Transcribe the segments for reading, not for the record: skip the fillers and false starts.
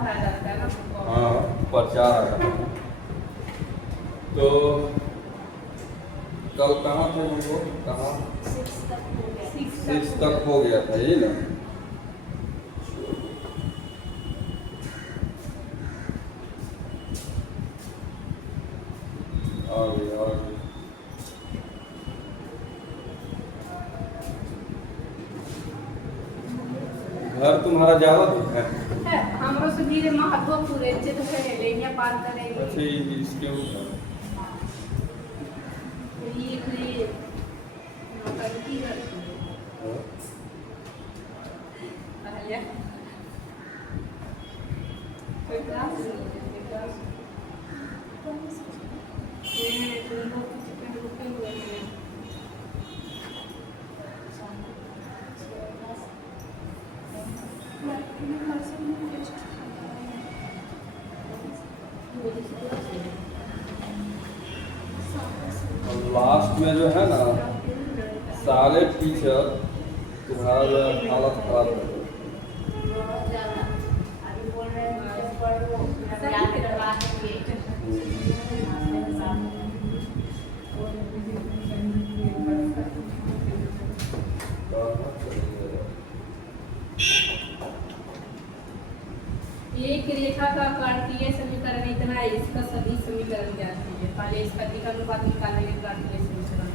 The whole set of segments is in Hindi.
आ जाता है ना। हाँ ऊपर 4 आ जाता है। तो कल कहाँ थे हम लोग, कहाँ 6 तक हो गया था ये ना। और घर तुम्हारा ज्यादा दूर है। हमरो से धीरे महत्वपूर्ण है जे तो है लेनिया पार करे। अच्छा इसके ऊपर ये नौकरी की करती है। अहलिया कोई क्लास नहीं है क्लास ये लोग कितने रुके हुए हैं। और लास्ट में जो है ना सारे टीचर तुम्हारा जो है हालत खराब कर देते हैं। बहुत ज़्यादा अभी बोल रहे हैं जब पढ़ लो याद करवा देंगे। एक रेखा का कार्तीय समीकरण इतना है, इसका सभी समीकरण ज्ञात कीजिए। पहले इसका दिशानुपात निकालने के कार्तीय समीकरण।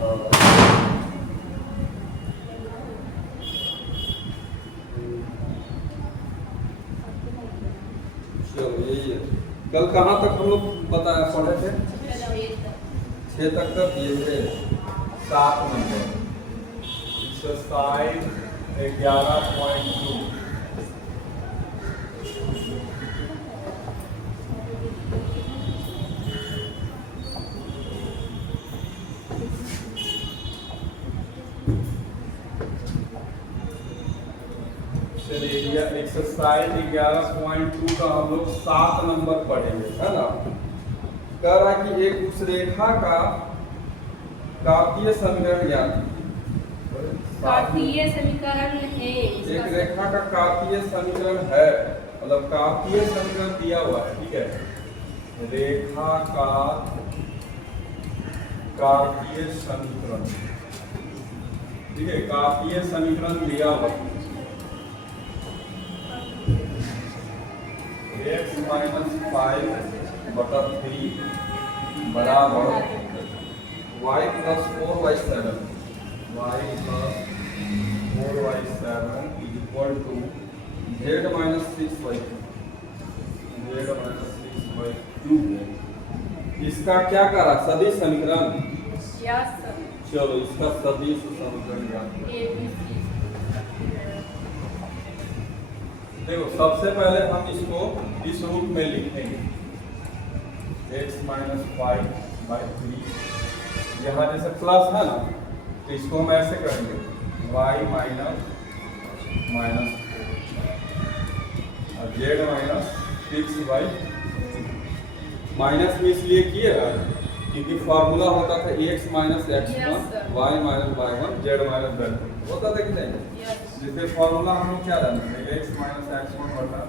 चलो यही है। कल कहाँ तक हम लोग बताया पढ़े थे, 6 तक कर दिए थे। 7 नंबर एक्सरसाइज 11.2। चलिए यह एक्सरसाइज 11.2 का हम लोग 7 नंबर पढ़ेंगे, है ना। कह रहा है कि एक उस रेखा का कार्तीय समीकरण ज्ञात कीजिए। कार्तीय समीकरण है एक रेखा का कार्तीय समीकरण है, मतलब कार्तीय समीकरण दिया हुआ है, ठीक है। रेखा का कार्तीय समीकरण, ठीक है, कार्तीय समीकरण दिया हुआ है। x - 5/3 बराबर y + 4/7 y + 4/7 = z - 6/2। इसका क्या करा, सदिश समीकरण। यस चलो इसका सदिश समीकरण ज्ञात करो। A B C. देखो सबसे पहले हम इसको इस रूप में लिखेंगे x - 5/3। यहाँ जैसे प्लस है ना तो इसको हम ऐसे करेंगे y - और z - 6/2। माइनस में इसलिए किए क्योंकि फार्मूला होता था x - x1 y - y1 z - z2 होता था कि नहीं। जिससे फार्मूला हम लोग क्या जानते हैं, x - x1 बटा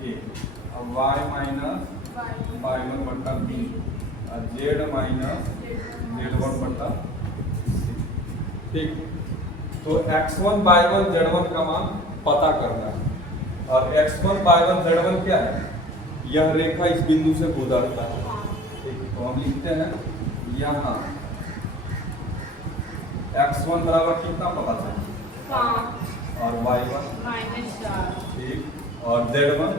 a और y - y1 बटा b और z - z1 बटा c। ठीक, तो x1 y1 z1 का मान पता करना है। और x1 y1 z1 क्या है, यह रेखा इस बिंदु से गुजरता है। ठीक, तो हम लिखते हैं यहाँ x1 बराबर कितना पता चला 5 और y1 -4 ठीक, और z1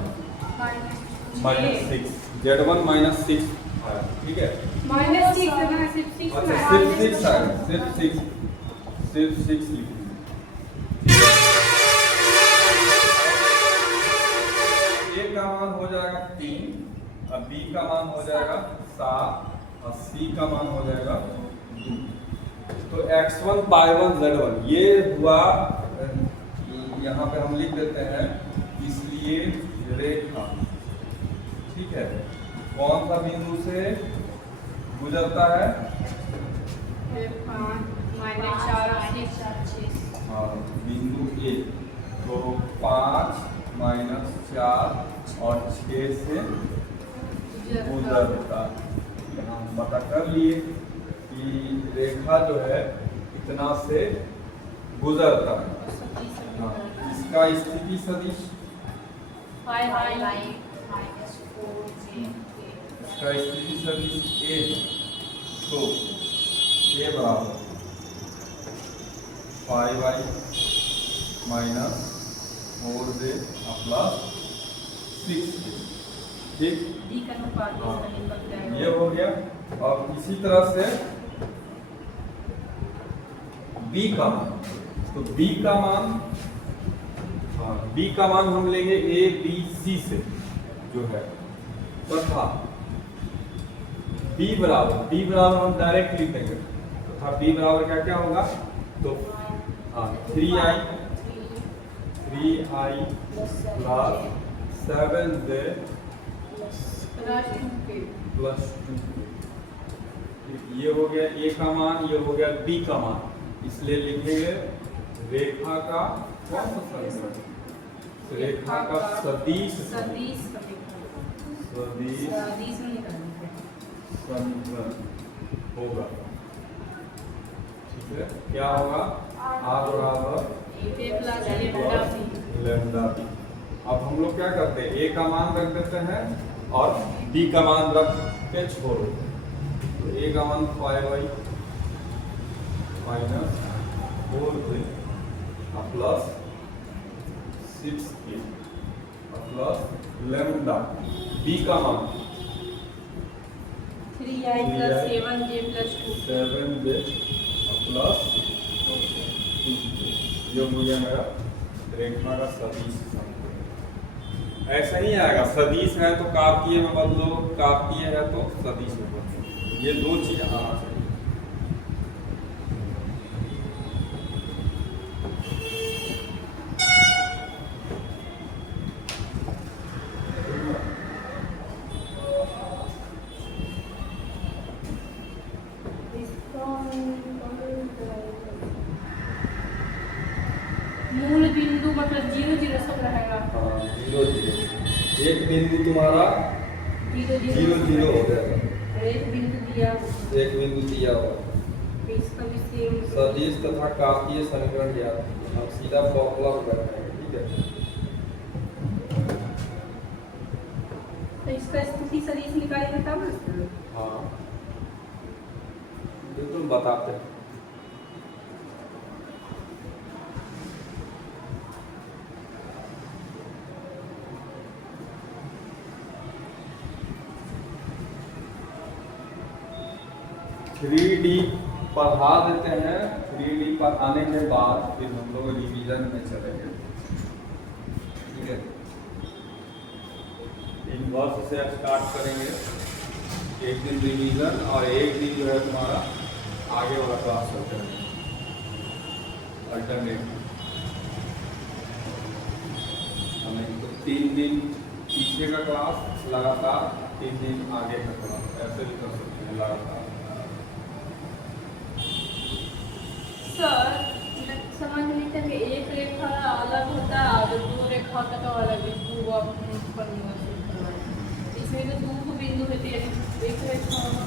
-6, z1 -6 है, ठीक है। -6 है ना, सिर्फ 6 अच्छा है। सिर्फ 6 है, सिर्फ 6 लिखिए। A का मान हो जाएगा 3 और B का मान हो जाएगा 7 और C का मान हो जाएगा 2। तो x1 y1 z1 ये हुआ, यहाँ पे हम लिख देते हैं इसलिए रेखा, ठीक है, कौन सा बिंदु से गुजरता है, 5 -4 और 6। हाँ बिंदु A। तो 5 - 4 6 और 6 से गुजरता। यहाँ हम पता कर लिए कि रेखा जो है इतना से गुजरता है। हाँ, इसका स्थिति सदिश इसका स्थिति सदिश ए है, तो ए बराबर 5y माइनस 4j प्लस 6। ठीक, डी का अनुपात हाँ, इसमें निकल जाएगा। ये हो गया। और इसी तरह से b का मान, तो b का मान, हाँ b का मान हम लेंगे a b c से जो है, तथा b बराबर हम डायरेक्ट लिख देंगे, तथा b बराबर क्या क्या होगा, तो हाँ 3i प्लस 7j प्लस 2। ये हो गया a का मान, ये हो गया b का मान, इसलिए लिखेंगे रेखा का कौन सा समीकरण, रेखा का सदिश समीकरण होगा। ठीक है, क्या होगा, r बराबर लैम्डा b। अब हम लोग क्या करते हैं, a का मान रख देते हैं और b का मान रख के छोड़ो, तो a का मान 5y minus 4j plus 6k plus lambda. b का मान 3i plus 7j plus 2 7j plus 2k। ये हो गया मेरा रेखा का सदिश समीकरण। ऐसा ही आएगा, सदिश है तो कार्तीय में बदलो, कार्तीय है तो सदिश में बदलो, ये दो चीज आना चाहिए। मूल बिंदु मतलब 0 0 सब रहेगा। हाँ, 0 0, एक बिंदु तुम्हारा 0 0 0 हो जाएगा, एक बिंदु दिया, एक बिंदु दिया हुआ। इसका भी सेम सदिश तथा कार्तीय समीकरण ज्ञात, हम सीधा फॉर्मूला में बैठाएंगे। ठीक है, तो इसका स्थिति सदिश निकालेंगे तब ना। हाँ बिल्कुल बताते हैं। थ्री डी पढ़ा देते हैं, 3D पर आने के बाद फिर हम लोग रिवीजन में चलेंगे। ठीक है, इनवर्स से स्टार्ट करेंगे, एक दिन रिवीजन और एक दिन जो है तुम्हारा आगे वाला क्लास होता है अल्टरनेट। हमें तो 3 दिन पीछे का क्लास लगातार, 3 दिन आगे का क्लास, ऐसे भी कर सकते हैं लगातार। सर समझ लेते हैं कि एक रेखा अलग होता है और 2 रेखा होता है तो अलग है। इसमें तो 2 बिंदु होते हैं, एक रेखा होगा।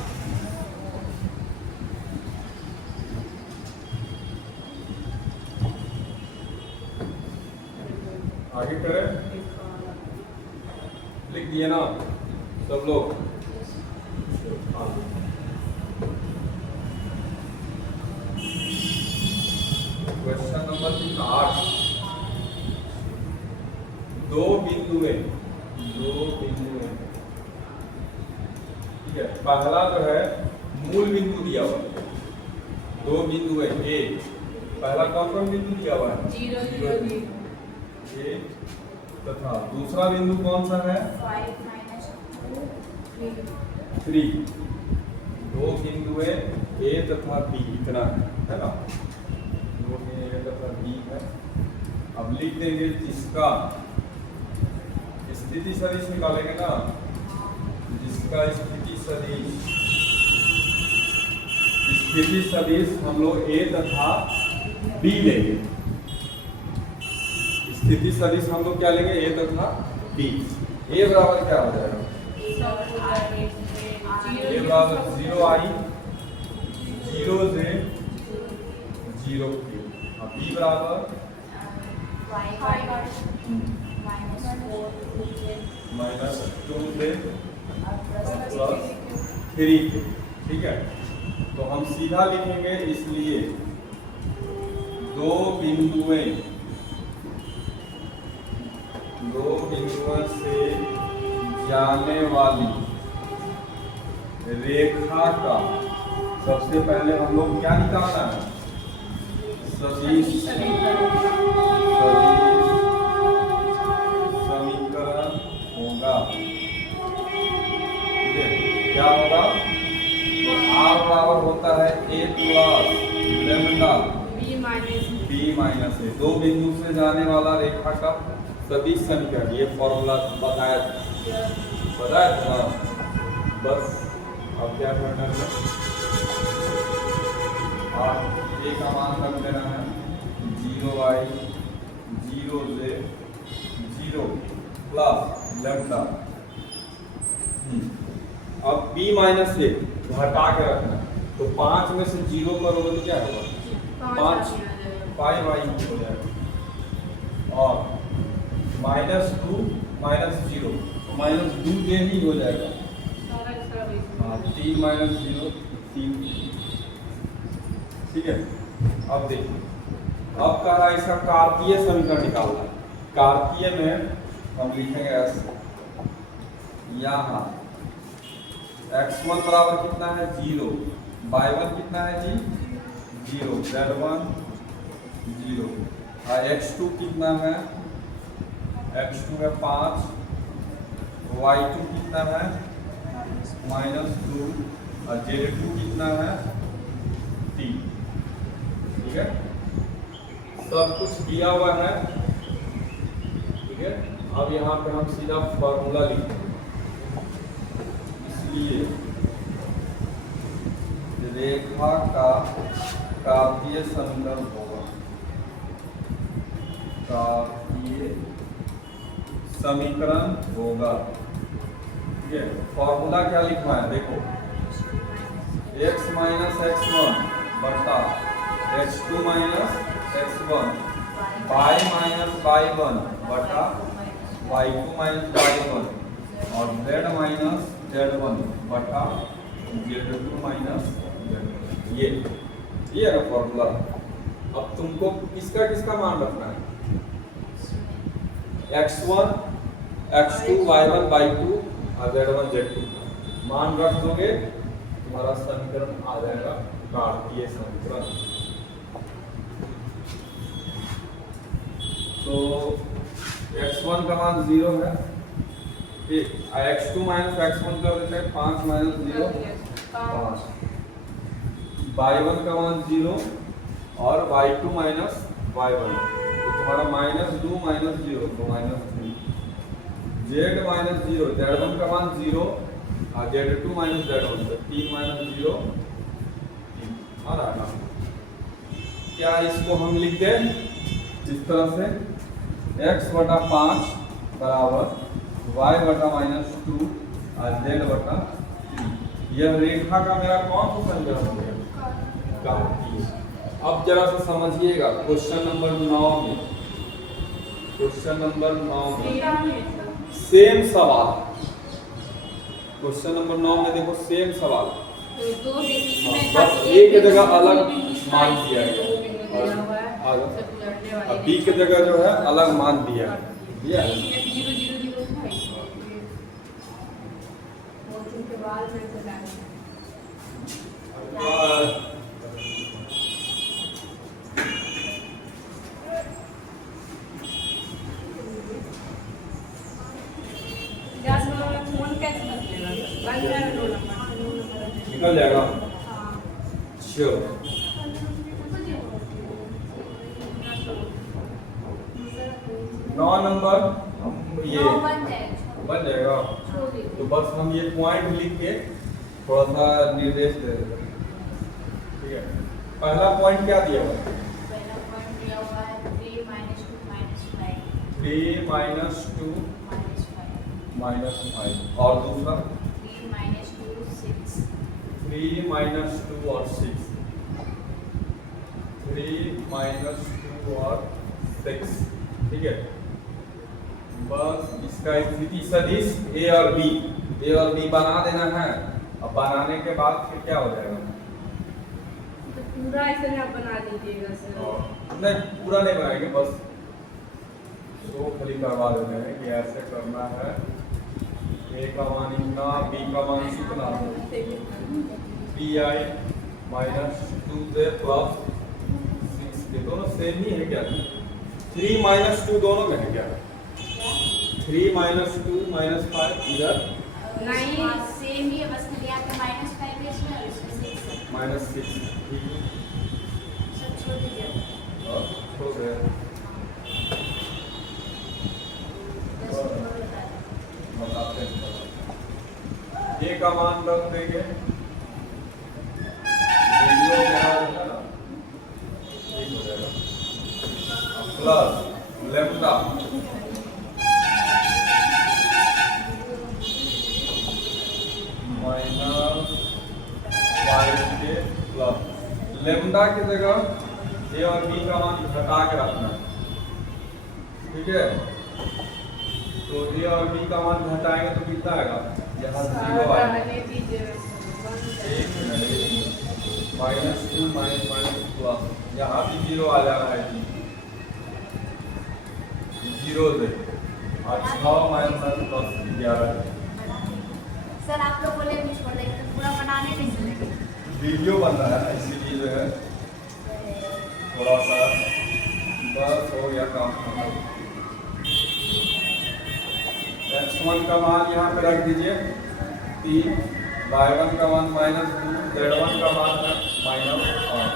आगे करें, लिख दिए ना सब लोग। हाँ, क्वेश्चन नंबर 8, 2 बिंदुएं, ठीक है। पहला जो है मूल बिंदु दिया हुआ है, 2 बिंदुएं ए, पहला कौन बिंदु दिया हुआ है, 0 0 0 ए, तथा दूसरा बिंदु कौन सा है, 5 minus 2 3। 2 बिंदुएं ए तथा बी, इतना है ना, 2 ए तथा बी है। अब लिख देंगे जिसका स्थिति सदिश निकालेंगे ना, जिसका स्थिति सदिश हम लोग ए तथा बी लेंगे। स्थिति सदिश हम लोग क्या लेंगे, ए तथा बी। ए बराबर क्या हो जाएगा? सब हो जाएगा ए बराबर 0i 0 से 0 क्यूब। अब बी बराबर -2 से +3 क्यूब। ठीक है, तो हम सीधा लिखेंगे, इसलिए दो बिंदुओं से जाने वाली रेखा का सबसे पहले हम लोग क्या निकालना है? सदिश समीकरण होगा। ठीक है, क्या होगा? तो r बराबर होता है a plus lambda b minus a। दो बिंदु से जाने वाला रेखा का सदिश समीकरण, ये फॉर्मूला बताया था। बस अब क्या करना है, आप a का मान रख देना है 0i 0 से 0 प्लस लैम्डा। अब b माइनस a हटा के रखना है, तो 5 में से 0 करोगे तो क्या होगा? 5 पाई वाई हो जाएगा। और -2 -0 तो -2 जे ही हो जाएगा। हाँ, 3 -0 3। ठीक है, अब देखिए, अब कह रहा है इसका कार्तीय समीकरण निकालना है। कार्तीय में हम लिखेंगे ऐसे, यहाँ x1 बराबर कितना है? 0, y1 कितना है जी? 0, z1 0, और x2 कितना है? x2 है 5, y2 कितना है? -2, और z2 कितना है? 3। ठीक है, सब कुछ दिया हुआ है। ठीक है, अब यहाँ पे हम सीधा फॉर्मूला लिखते हैं। इसलिए रेखा का कार्तीय समीकरण होगा, कार्तीय समीकरण होगा। ठीक है, फॉर्मूला क्या लिखना है? देखो, x माइनस x1 बटा x2 minus x1, y minus y1 बटा y2 माइनस y1, और z माइनस z1 बटा z2 माइनस z1। ये है फॉर्मूला। अब तुमको किसका किसका मान रखना है? x1 x2 y1 y2 और z1 z2 मान रख दोगे, तुम्हारा समीकरण आ जाएगा कार्तीय समीकरण। तो x1 का मान 0 है, ठीक, x2 माइनस x1 कर देते हैं, 5 माइनस 0 5, y1 का मान 0 और y2 माइनस y1, तो तुम्हारा -2 माइनस 0 तो -3, z माइनस 0, z1 का मान 0 और z2 माइनस z1 तो 3 माइनस 0 3 आ रहा है। क्या इसको हम लिख दें इस तरह से, x बटा 5 बराबर y बटा -2 और z बटा 3। यह रेखा का मेरा कौन सा समीकरण हो गया? कार्तीय। अब जरा सा समझिएगा, क्वेश्चन नंबर 9 में, क्वेश्चन नंबर 9 में सेम सवाल, क्वेश्चन नंबर 9 में देखो सेम सवाल, बस ए की जगह अलग मान दिया गया और बी की जगह जो है अलग मान दिया है। निकल जाएगा। श्योर। 9 नंबर ये बन जाएगा। तो बस हम ये पॉइंट लिख के थोड़ा सा निर्देश दे देंगे। ठीक है, पहला पॉइंट क्या दिया हुआ है? पहला पॉइंट दिया हुआ है 3 - 2 - 5 3 - 2 -5 -5 और दूसरा 3 minus 2 6 3 minus 2 और 6 3 minus 2 और 6 ठीक है। बस इसका स्थिति सदिश ए और बी बना देना है। अब बनाने के बाद फिर क्या हो जाएगा? तो पूरा ऐसे आप बना दीजिएगा सर। नहीं पूरा नहीं बनाएंगे, बस शो खाली करवा देते हैं कि ऐसे करना है। ए का मान इतना, बी का मान कितना, bi माइनस 2 से प्लस 6 के दोनों सेम ही है क्या? 3 minus 2 दोनों में है क्या? 3 minus 2 minus 5 इधर नहीं सेम ही है, बस खाली आपका -5 है इसमें और इसमें 6 है। -6 ठीक है। सब छोड़ दीजिए। और हो गया। 10 नंबर बता दें। बताते हैं ए का मान रख देंगे, वीडियो क्या होगा ना ठीक हो जाएगा, प्लस लेम्डा -5 के प्लस लेम्डा की जगह ए और बी का मान घटा के रखना है ठीक है। तो ए और बी का मान घटाएंगे तो कितना आएगा? यहाँ 0 आएगा। एक मिनट, -2 प्लस यहाँ भी 0 आ जाना है जी, 0 से और 6 प्लस 11 सर आप लोग बोले भी छोड़ देंगे तो पूरा बनाने कैसे लगे? वीडियो बन रहा है इसीलिए जो है थोड़ा सा बस हो गया काम। x1 का मान यहाँ पे रख दीजिए 3, y1 का मान -2, z1 का मान है -5,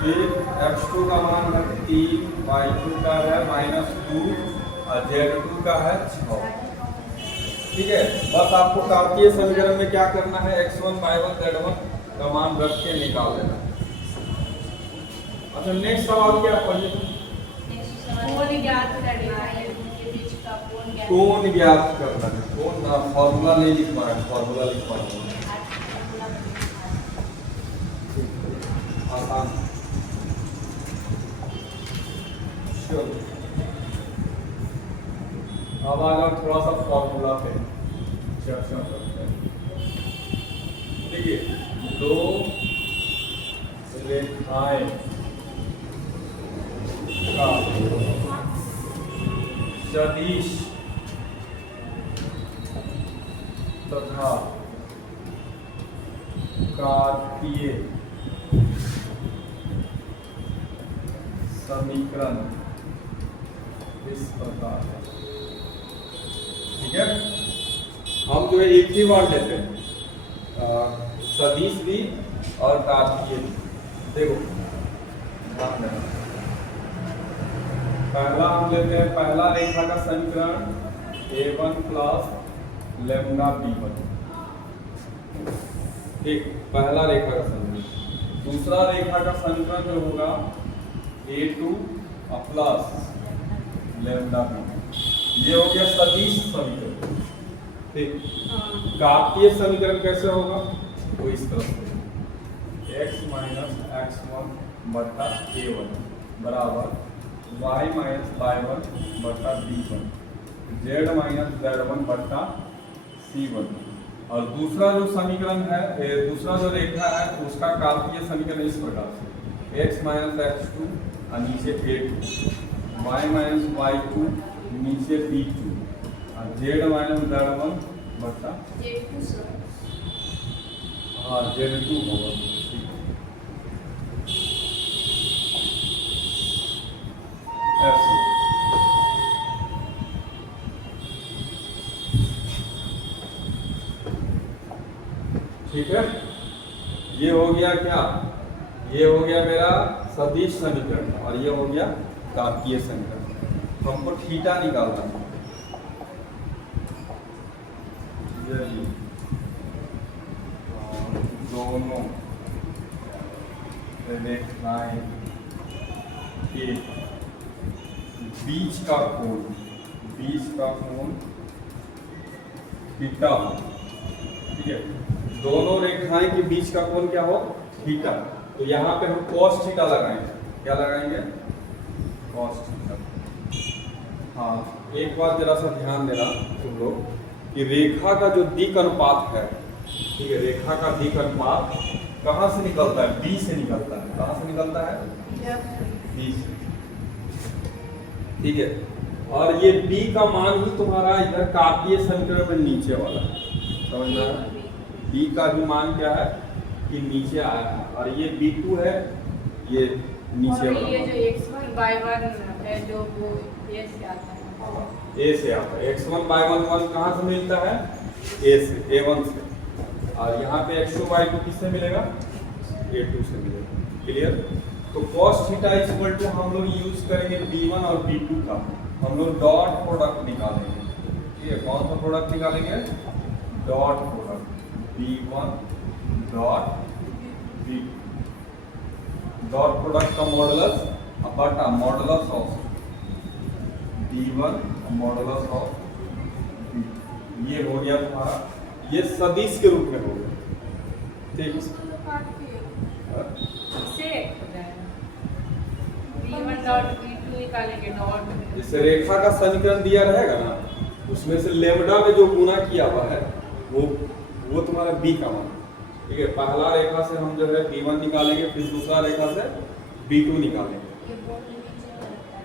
फिर x2 का मान है 3, y2 का है -2 और z2 का है 6 ठीक है। बस आपको कार्तीय समीकरण में क्या करना है? x1 y1 z1 का मान रख के निकाल देना। अच्छा नेक्स्ट सवाल क्या पढ़िए? कोण ज्ञात करना है। के बीच का कोण ज्ञात कोण ज्ञात करना है। कोण ना फॉर्मूला नहीं लिखना है, फॉर्मूला लिखवाना है आसान। चलो अब आगे थोड़ा सा फॉर्मूला पे चर्चा करते हैं। देखिए दो रेखाएं का सदिश तथा कार्तीय समीकरण इस प्रकार है ठीक है। हम जो है एक ही बार लेते हैं सदिश भी और कार्तीय भी। देखो ध्यान देना, पहला हम लेते हैं पहला रेखा का समीकरण a1 प्लस लेम्डा b1 ठीक, पहला रेखा का समीकरण। दूसरा रेखा का समीकरण जो होगा a2 प्लस लेम्डा b1, ये हो गया सदिश समीकरण ठीक। कार्तीय समीकरण कैसे होगा? तो इस तरह से x माइनस x1 बटा a1 बराबर y माइनस y1 बटा b1 z माइनस z1 बटा c1। और दूसरा जो समीकरण है, दूसरा जो रेखा है उसका कार्तीय समीकरण इस प्रकार से x माइनस x2 और नीचे a2, y माइनस y2 नीचे b2 और z माइनस z1 बटा Z2 सर हाँ z2 होगा ऐसे। ठीक है, ये हो गया क्या? ये हो गया मेरा सदिश समीकरण और ये हो गया कार्तीय समीकरण। हमको थीटा निकालना है। यदि दोनों रेखाएं के बीच का कोण थीटा हो, ठीक है। दोनों रेखाएं के बीच का कोण क्या हो, थीटा। तो यहाँ पे हम cos थीटा लगाएंगे। क्या लगाएंगे, cos थीटा। हाँ, एक बात जरा सा ध्यान देना तुम लोग कि रेखा का जो दिक् अनुपात है, ठीक है, रेखा का दिक् अनुपात कहाँ से निकलता है, बी से निकलता है। कहाँ से निकलता है, बी से, ठीक है। और ये बी का मान ही तुम्हारा इधर कार्तीय समीकरण में नीचे वाला है, समझ में आया? बी का भी मान क्या है कि नीचे आया है, और ये B2 है, ये नीचे और वाला ये मान। जो x1 y1 है जो वो a से आता है। ए से आता है। x1 y1 मान कहाँ से मिलता है, ए से, A1 से। और यहाँ पे x2 y2 किससे मिलेगा, A2 से मिलेगा। क्लियर? तो cos थीटा इक्वल टू हम लोग यूज करेंगे B1 और B2 का, हम लोग डॉट प्रोडक्ट निकालेंगे, ठीक है। कौन सा प्रोडक्ट निकालेंगे, dot product, B1 dot B2, dot product का मॉडुलस बटा modulus of B1 modulus of B2। ये हो गया तुम्हारा, ये सदिश के रूप में हो गया, ठीक। इसको तो काट के सेक हो जाएगा। b1 डॉट b2 निकालेंगे डॉट, जैसे रेखा का समीकरण दिया रहेगा ना, उसमें से लेमडा में जो गुना किया हुआ है वो तुम्हारा बी का मान, ठीक है। पहला रेखा से हम जो है b1 निकालेंगे, फिर दूसरा रेखा से b2 निकालेंगे। ये बोर्ड में नीचे रहता है,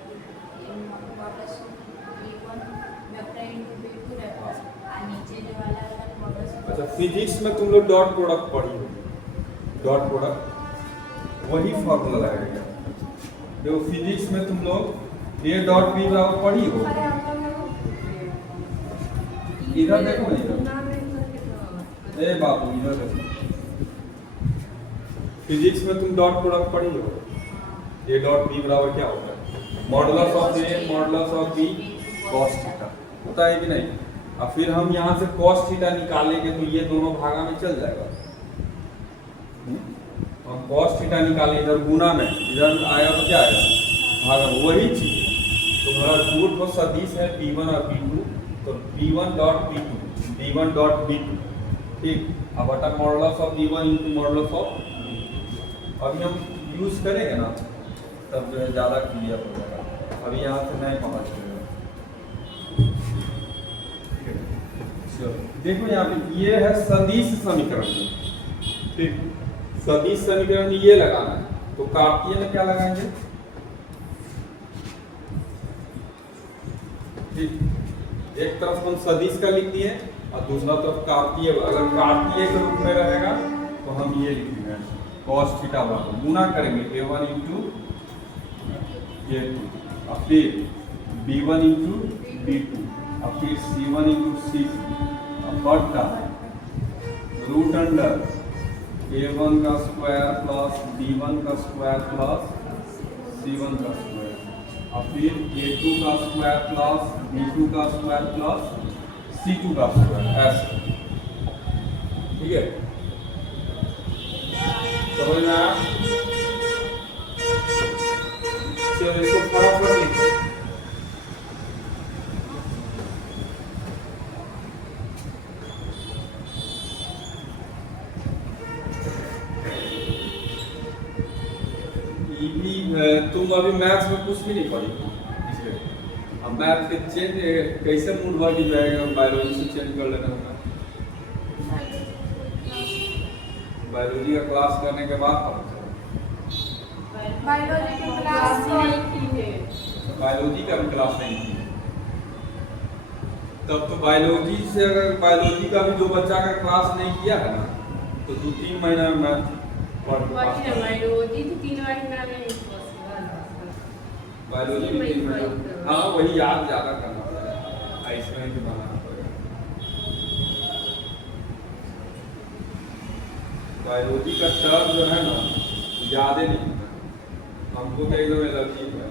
ये वापस B1 वेक्टर इनटू B2 रहता है, और नीचे जो वाला है वापस। अच्छा, फिजिक्स में तुम लोग डॉट प्रोडक्ट पढ़ी होगी, डॉट प्रोडक्ट वही फॉर्मूला लगेगा। देखो फिजिक्स में तुम लोग ए डॉट बी बराबर पढ़ी हो, इधर देखो ना, इधर ए बाबू इधर देखो, फिजिक्स में तुम डॉट प्रोडक्ट पढ़ी हो, ए डॉट बी बराबर क्या होता है, modulus of A modulus of B cos थीटा होता है कि नहीं। और फिर हम यहाँ से cos थीटा निकालेंगे तो ये दोनों भागा में चल जाएगा। हम cos थीटा निकालें इधर गुना में, इधर आएगा तो क्या आएगा, भागा में। वही चीज तुम्हारा रूट को सदिश है B1 और B2, तो B1 dot B2, B1 dot B2, ठीक। अब बटा modulus of B1 into modulus of, अभी हम यूज करेंगे ना तब जो है ज़्यादा क्लियर हो जाएगा, अभी यहाँ से नहीं पहुँच रहे। चलो देखो यहाँ पे ये है सदिश समीकरण, ठीक। सदिश समीकरण ये लगाना है, तो कार्तीय में क्या लगाएंगे, ठीक। एक तरफ हम सदिश का लिख दिए और दूसरा तरफ कार्तीय। अगर कार्तीय के रूप में रहेगा तो हम ये लिखेंगे cos थीटा बराबर गुना करेंगे A1 इंटू A2, और फिर B1 इंटू B2, और फिर C1 इंटू C2, और बटा रूट अंडर A1 का स्क्वायर प्लस B1 का स्क्वायर प्लस C1 का स्क्वायर, और फिर A2 का स्क्वायर प्लस B2 का स्क्वायर प्लस C2 का स्क्वायर, ऐसे, ठीक है। समझ में आया? चलो इसको फटाफट लिखो। तुम अभी मैथ्स में कुछ भी नहीं पढ़ी, इसलिए अब मैथ के चेंज कैसे मूड वर्क जाएगा, बायोलॉजी से चेंज कर लेना होगा। बायोलॉजी का क्लास करने के बाद बायोलॉजी की क्लास नहीं की है, बायोलॉजी का भी क्लास नहीं की, तब तो बायोलॉजी से अगर बायोलॉजी का भी जो बच्चा का क्लास नहीं किया है ना, तो 2-3 महीना में मैथ पढ़ बायोलॉजी तो 3 महीना में नहीं पॉसिबल, बायोलॉजी भी 3 महीना, हाँ वही याद ज़्यादा करना पड़ेगा, ऐसे नहीं तो बनाना पड़ेगा। बायोलॉजी का टर्म जो है ना याद ही नहीं, हमको तो एकदम एलर्जी है।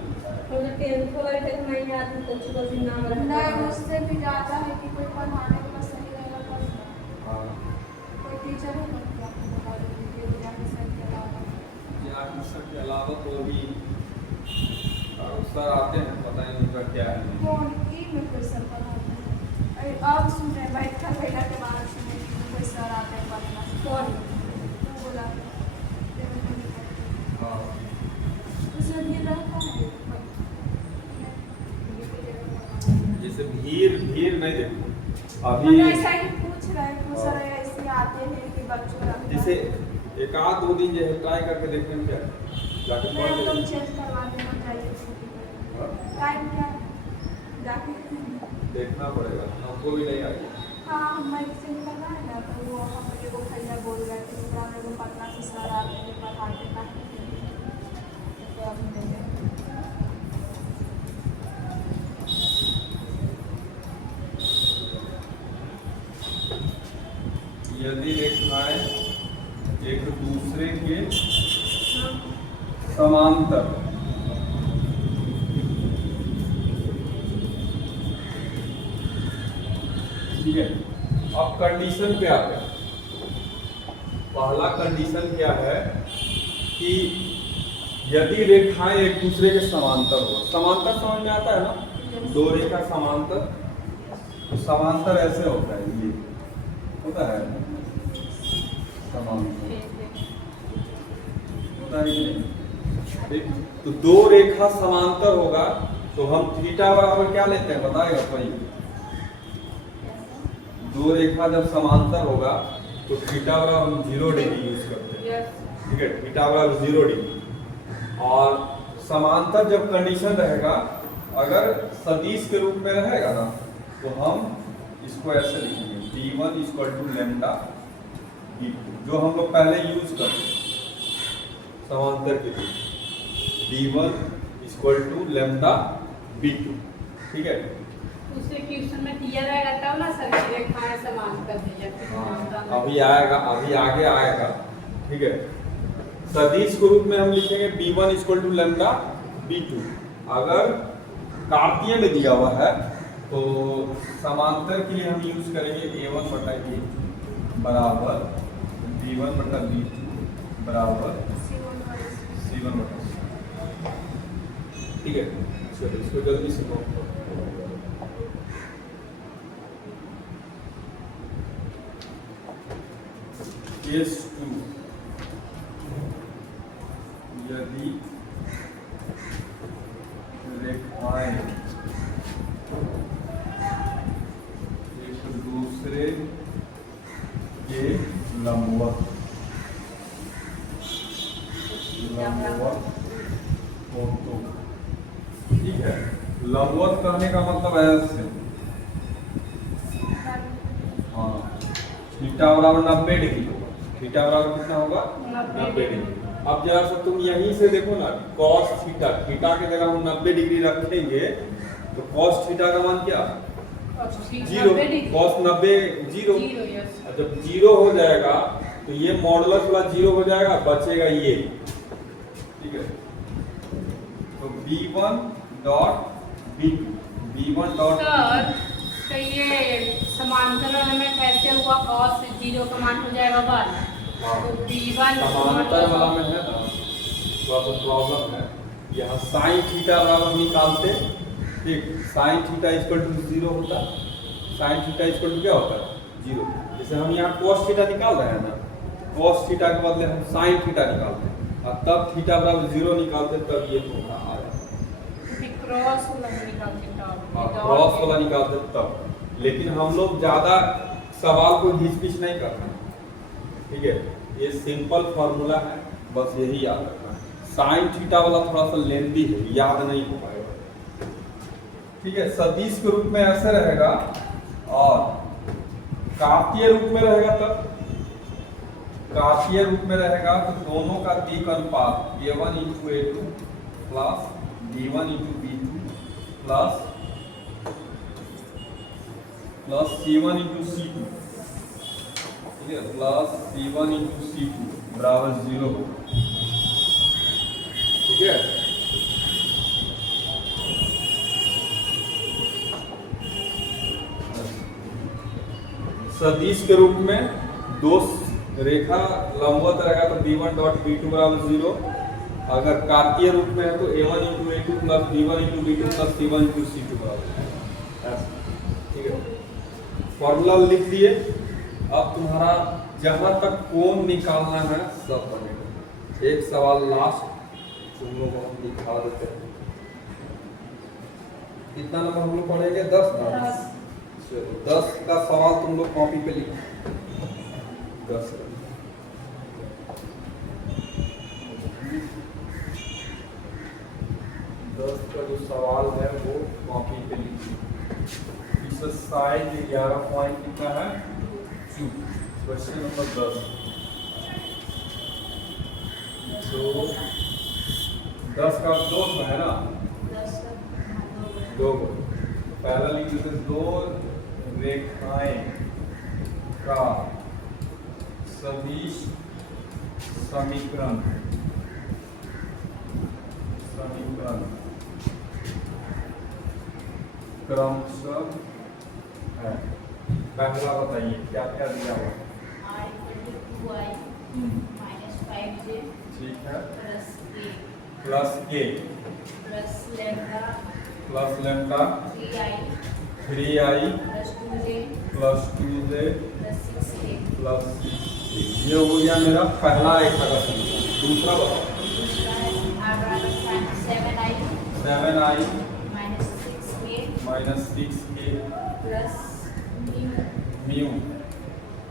तो 10th वाले तक मैं याद नहीं, कुछ कुछ नाम रहता नहीं, उससे भी ज़्यादा है कि कोई पढ़ाने का सही रहेगा पढ़ना, हाँ, कोई टीचर ही नहीं आपको बता देंगे विज्ञान सर के अलावा। ज्ञान सर के अलावा तो भी सर आते हैं, पता नहीं उनका क्या है। कौन ई में कोई सर पढ़ाते हैं, अब सुने बैठ कर बैठा के बाद सुने कोई सर आते हैं पटना से कौन? तू बोला हाँ उसे भी रहता है जैसे भीड़ नहीं देखो हम अभी ऐसा ही पूछ रहे हैं कुछ सर ऐसे आते हैं कि बच्चों का जैसे एक आध 2 दिन जो है ट्राई करके देखने में क्या है? जाके मैं पढ़ एकदम लेंगे। चेंज करवा देना चाहिए छुट्टी पर हाँ, टाइम क्या जाके देखना पड़ेगा हमको भी नहीं आई हाँ मैं चेंज करना है ना तो वो हम मेरे को भैया बोल रहे थे कि मेरे को पटना से सर आते हैं पढ़ाते ना तो अब देखें यदि रेखाएं एक दूसरे के समांतर ठीक है। अब कंडीशन पे आते हैं। पहला कंडीशन क्या है कि यदि रेखाएं एक दूसरे के समांतर हो, समांतर समझ में आता है ना, 2 रेखा समांतर, तो समांतर ऐसे होता है, ये होता है समांतर होता है कि नहीं? ठीक, तो 2 रेखा समांतर होगा तो हम थीटा बराबर क्या लेते हैं बताएगा कोई? 2 रेखा जब समांतर होगा तो थीटा बराबर हम 0 डिग्री यूज करते हैं, ठीक है, थीटा बराबर 0 डिग्री। और समांतर जब कंडीशन रहेगा, अगर सदिश के रूप में रहेगा ना तो हम इसको ऐसे लिखेंगे d1 = लैम्डा d2, जो हम लोग पहले यूज करते हैं समांतर के लिए, d1 = लैम्डा b2, ठीक है। दूसरे क्वेश्चन में दिया रहेगा तब ना सर कि रेखाएं समांतर है या फिर समांतर है। अभी आएगा, अभी आगे आएगा, ठीक है। सदिश के रूप में हम लिखेंगे b1 = लैम्डा b2। अगर कार्तीय में दिया हुआ है तो समांतर के लिए हम यूज करेंगे a1/a बराबर b1/b2 बराबर c1/c, ठीक है। चलो इसको जल्दी से नोट करो। केस 2, यदि रेखाएं एक दूसरे के लंबवत हो तो, ठीक है। लंबवत करने का मतलब ऐसे, हाँ, थीटा बराबर 90 डिग्री होगा, थीटा बराबर कितना होगा 90 डिग्री। अब जरा सा तुम यहीं से देखो ना, cos थीटा, थीटा की जगह हम 90 डिग्री रखेंगे तो cos थीटा का मान क्या? 0, cos 90 0। जब 0 हो जाएगा तो ये मॉडुलस वाला 0 हो जाएगा, बचेगा ये, ठीक है। तो b1 डॉट सर तो ये समांतर में कैसे हुआ? cos 0 का मान हो जाएगा 1, तो b1 समांतर वाला में है ना थोड़ा सा प्रॉब्लम है, यहाँ साइन थीटा बराबर निकालते, ठीक, साइन थीटा = 0 होता, साइन थीटा = क्या होता है 0। जैसे हम यहाँ cos थीटा निकाल रहे हैं ना, cos थीटा के बदले हम साइन थीटा निकालते हैं और तब थीटा बराबर 0 निकालते, तब ये होगा आ जाएगा, क्रॉस वाला निकालते क्रॉस वाला निकालते तब। लेकिन हम लोग ज्यादा सवाल को घिस-पिच नहीं करते, ठीक है। ये सिंपल फार्मूला है, बस यही याद रखना है। साइन थीटा वाला थोड़ा सा लेंथी है, याद नहीं हो पाएगा, ठीक है। सदिश के रूप में ऐसे रहेगा और कार्तीय रूप में रहेगा, तब कार्तीय रूप में रहेगा तो दोनों का दिक् अनुपात a1 × a2 plus d1 × b2 plus c1 × c2, ठीक है, प्लस c1 × c2 बराबर 0 होगा, ठीक है। सदिश के रूप में 2 रेखा लंबवत रहेगा तो b1 डॉट b2 बराबर 0। अगर कार्तीय रूप में है तो a1 × a2 plus b1 × b2 plus c1 × c2 बराबर, ठीक है। फॉर्मूला लिख दिए। अब तुम्हारा जहां तक कोण निकालना है सब बनेगा। एक सवाल लास्ट तुम लोग को हम दिखा देते हैं। कितना नंबर हम लोग पढ़ेंगे? 10 ना? चलो 10 का सवाल तुम लोग कॉपी पे लिखो। 10 का जो सवाल है वो कॉपी पे लिखिए। एक्सरसाइज 11 पॉइंट कितना है? 2। Question number 10। तो 10 का 2 है ना? 2 पहला लिख देते 2 रेखाएं का सदिश समीकरण क्रमशः है। पहला बताइए क्या क्या दिया हुआ? R = 2i minus 5j ठीक है, plus k प्लस के plus lambda plus lambda 3i plus 2j plus 2j plus 6k। Plus 6। ये हो गया मेरा पहला रेखा का समीकरण। दूसरा बताओ। दूसरा है R = 7i 7i minus 6k minus 6k plus mu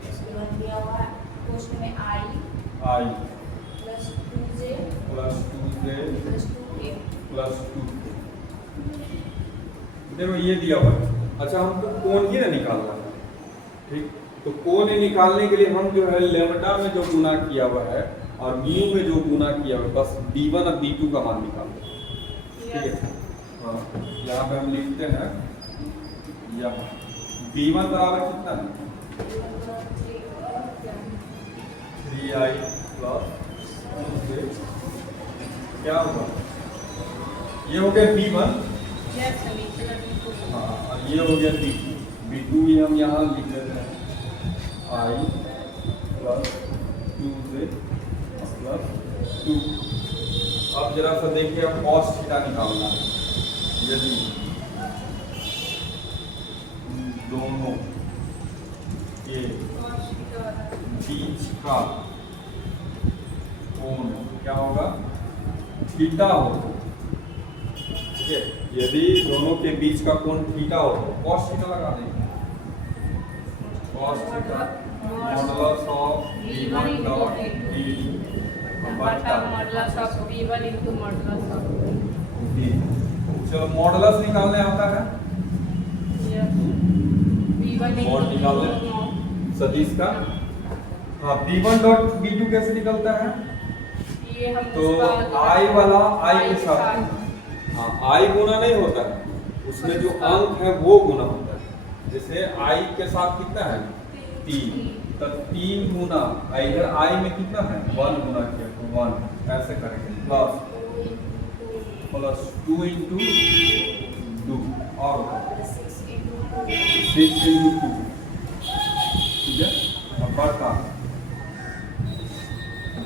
उसके बाद दिया हुआ क्वेश्चन में i i plus 2j plus 2j plus 2k। Plus 2। देखो ये दिया हुआ है। अच्छा हमको कोण ही ना निकालना है, ठीक? तो कोण ही निकालने के लिए हम जो है लेम्डा में जो गुना किया हुआ है और म्यू में जो गुना किया हुआ है, बस b1 और b2 का मान निकाल दो। ठीक है, हाँ यहाँ पे हम लिखते हैं यहाँ b1 बराबर कितना है? 3i प्लस क्या होगा? ये हो गया b1। यह समीकरण को हाँ और ये हो गया b2। b2 भी हम यहाँ लिख देते हैं i प्लस 2j प्लस 2। अब जरा सा देखिए, अब cos थीटा निकालना है। यदि दोनों के बीच का कोण क्या होगा? थीटा हो। ठीक है, यदि दोनों के बीच का कोण थीटा हो तो cos थीटा लगा देंगे। cos theta modulus of v1 dot v2 बटा modulus of v1 into modulus of v। चलो मॉडुलस निकालने आता है? v1 और निकाल लें सदिश का। हाँ v1 डॉट v2 कैसे निकलता है? ये हम तो उसका i वाला i के साथ, हाँ i गुना नहीं होता है, उसमें जो अंक है वो गुना होता है। जैसे i के साथ कितना है? 3, तो 3 गुना इधर i में कितना है? 1 गुना किया तो 1 ऐसे करेंगे। प्लस 2 इंटू 2 और 6 इंटू 2। ठीक है, अब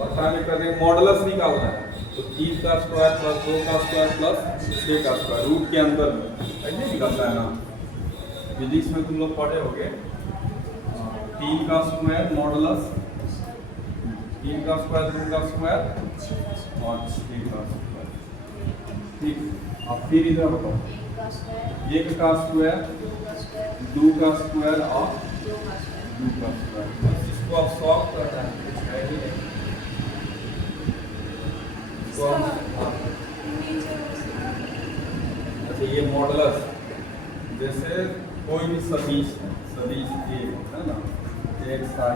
बटा में करके मॉडुलस निकालना है। तो 3 का स्क्वायर प्लस 2 का स्क्वायर प्लस 6 का स्क्वायर रूट के अंदर में ऐसे निकलता है ना। फिजिक्स में तुम लोग पढ़े होगे 3 का स्क्वायर मॉडुलस, 3 का स्क्वायर 2 का स्क्वायर और 6 का स्क्वायर। ठीक, अब फिर इधर बताओ 1 का स्क्वायर 2 का स्क्वायर और 2 का स्क्वायर। इसको अब सॉल्व करना है, कुछ है ही नहीं। तो अच्छा ये मॉडुलस, जैसे कोई भी सदिश है, सदिश ए है ना, x i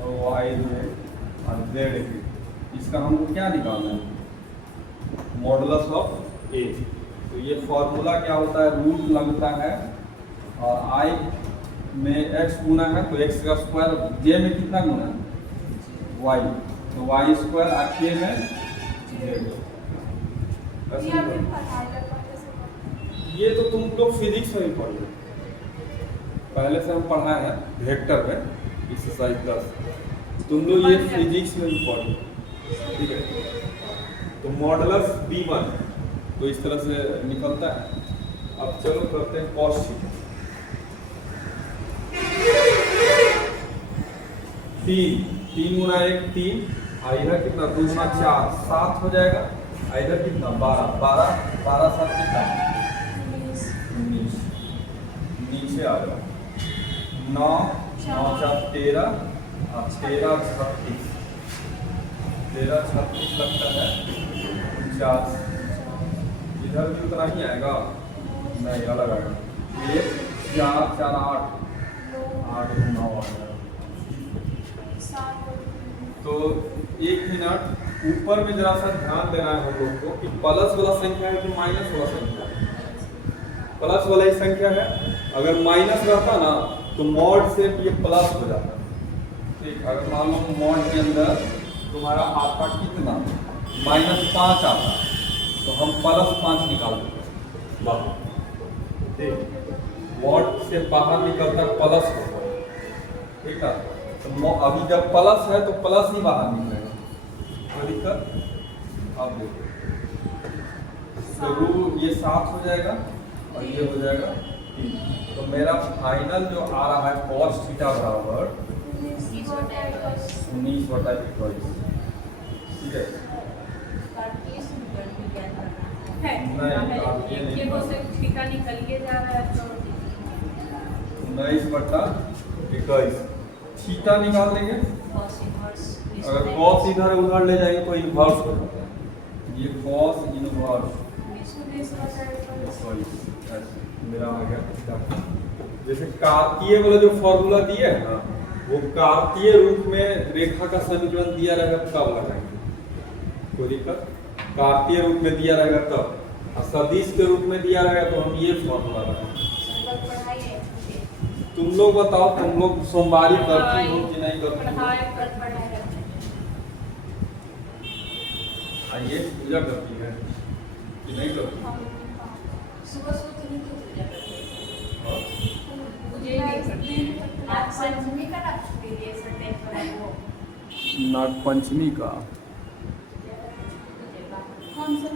और y जो है और z है, इसका हमको क्या निकालना है? Modulus of a। तो ये फॉर्मूला क्या होता है? रूट लगता है और i में x गुना है तो x का स्क्वायर, j में कितना गुना है? y, तो y स्क्वायर और k में ये तो तुम लोग फिजिक्स में भी पढ़े, पहले से हम पढ़ाए हैं वेक्टर में एक्सरसाइज 10। तुम लोग ये फिजिक्स में भी पढ़े। ठीक है, तो मॉडुलस b1 तो इस तरह से निकलता है। अब चलो करते हैं cos थीटा। 3 गुना 1 3, और इधर कितना 2 गुना 4 7 हो जाएगा, और इधर कितना 12 7 कितना 19, नीचे आ जाओ 9 9 4 13, और 13 36 लगता है 49, इधर भी उतना ही आएगा, नहीं अलग आएगा, 1 4 4 8 8 9 आएगा। तो 1 मिनट ऊपर में जरा सा ध्यान देना है हम लोग को कि प्लस वाला संख्या है कि माइनस वाला संख्या है। प्लस वाला ही संख्या है, अगर माइनस रहता ना तो मॉड से ये प्लस हो जाता। ठीक, अगर मान लो मॉड के अंदर तुम्हारा आपका कितना -5 आता तो हम +5 निकाल देते बाहर। ठीक, मॉड से बाहर निकलता प्लस होता है। ठीक है, तो अभी जब प्लस है तो प्लस ही बाहर निकलेगा, कोई दिक्कत। अब देखो तो ये 7 हो जाएगा और ये हो जाएगा 3, तो मेरा फाइनल जो आ रहा है cos थीटा बराबर 19/21। ठीक है, ये वो से थीटा निकल के जा रहा है तो 19/21 थीटा निकाल लेंगे। अगर cos इधर उधर ले जाएंगे तो इन्वर्स हो जाता है, ये cos इन्वर्स मेरा आ गया। जैसे कार्तीय वाला जो फॉर्मूला दिया है ना, वो कार्तीय रूप में रेखा का समीकरण दिया रहेगा तब लगाएंगे, कोई दिक्कत। कार्तीय रूप में दिया रहेगा तब, और सदिश के रूप में दिया रहेगा तो हम ये फॉर्मूला लगाएंगे। तुम लोग बताओ, तुम लोग सोमवारी करती हो कि नहीं करती हो? ये पूजा करती है कि नहीं करती? सुबह तो नहीं पूजा करते हाँ? मुझे नहीं करते। पंचमी का नाम छुट्टी दे सकते हैं पर वो नाग पंचमी का हम सब